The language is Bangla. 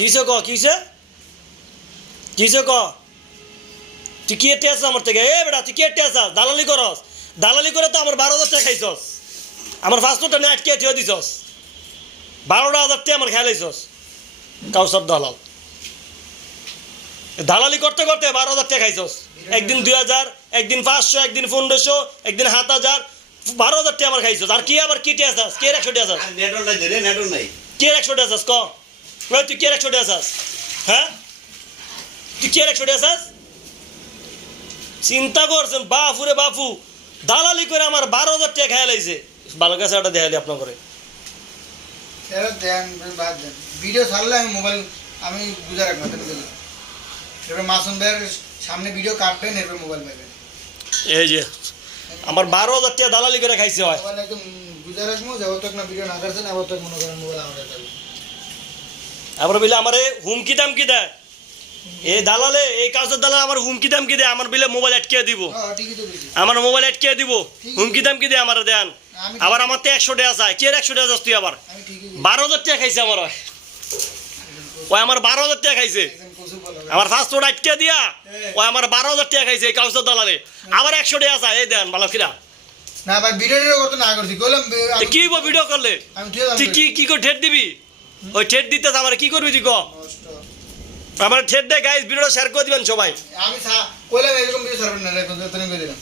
কিসে ক কিসে কিসে ক তুই কি এটে আছিস আমার থেকে? এ বেটা তুই কি এটে আছিস? দালালি করস, দালালি করে তো আমার 12,000 টাকা খাইছস, আমার পাসপোর্টটা নিয়ে আটকে থিয়ে দিছস, 12,000 টাকা আমার খেলাইছস কাউসার দালাল। দালালি করতে করতে 12,000 টাকা খাইছস, একদিন 2,000, একদিন 500, একদিন 1500, একদিন 7,000, 12,000 টাকা আমার খাইছস। আর কি আবার কি টে আছিস? কে 100 টাকা আছিস? নেটওয়ার্ক নাই রে, নেটওয়ার্ক নাই। কে 100 টাকা আছিস ক? ওই তুই কে 100 টাকা আছিস? হ্যাঁ তুই কে 100 টাকা আছিস? চিন্তা করছেন বাপুরে বাপু, দালালি করে আমার 12,000 টাকা খেয়ে লাইছে। ভালো কাছে একটা দেখালি আপনার করে ভিডিও ছাড়লে আমি মোবাইল আমি বুঝা রাখবো। এবার মাসুম ভাইয়ের সামনে ভিডিও কাটবেন, এরপর মোবাইল পাইবেন। এই যে আমার 12,000 টাকা দালালি করে খাইছে হয়। মোবাইল একদম বুঝা রাখবো, যাবো তো না ভিডিও না কাটছেন, আবার তো মনে করেন মোবাইল আমার কাছে। আবার বিলে আমারে হুমকি দামকি দেয় এই দালালে, এই কাজের দালাল আমার হুমকি দামকি দেয়, আমার বিলে মোবাইল আটকে দিব, ঠিকই তো দিচ্ছি। আমার মোবাইল আটকে দিব, হুমকি দামকি দেয় আমার দেন। আবার আমার তো 100 টাকা চাই। কে 100 টাকা চাস তুই? আবার আমি ঠিকই 12,000 টাকা খাইছে আমার হয়। ওই আমার 12,000 টাকা খাইছে, আমার পাসপোর্ট আটকে দিয়া ওই আমার 12,000 টাকা খাইছে এই কাউসার দালালে। আবার 100 টাকা চাই, এই দেন ভালো কিরা। না ভাই ভিডিও করতে না করছি, কইলাম কি ভিডিও করলে তুই কি করে ঠেট দিবি? ওই ঠেট দিতে আমার কি করবি তুই ক? আমার ঠেট দেয় গাইস, ভিডিওটা শেয়ার করে দিবেন সবাই। আমি কইলাম এরকম ভিডিও ছাড়বেন না, রেকর্ড করে দিলাম।